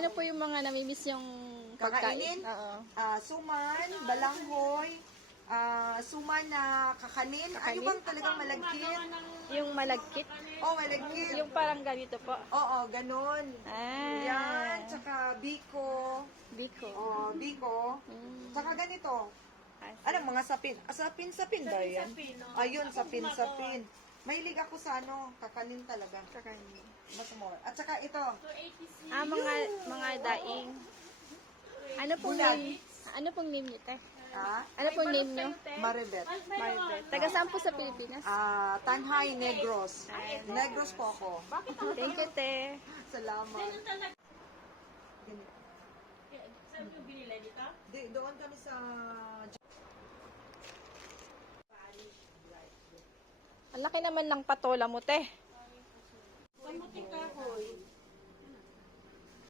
ano po yung mga namimiss yung Kakainin? pagkain? Oo. Suman, balanghoy, suman na kakanin. Ano bang talagang malagkit? Yung malagkit? Oh, malagkit. Yung parang ganito po. Oo, ganun. Ah. Yan, tsaka biko. Biko. Oh, biko. Mm. Tsaka ganito. Ah, Anong mga sapin? Sapin-sapin ba yan? Sapin-sapin, no? Ayun, Ako sapin-sapin. Mahilig ako sa kakanin talaga. Kakanin. Mas more. At saka ito, 280 Ah, mga daing. Ano pong Bulag. name? Ano pong name niyo, te? Ano May pong balot name niyo? kayo, te? Maribet. Maribel. Taga saan po sa Pilipinas? Tanhay Negros. Negros po ako. Thank you, te. Salamat. Ganun talaga. Ganito. Saan yung binili dito? Doon kami sa... Ang laki naman ng patola mo, te. Kamuti ka.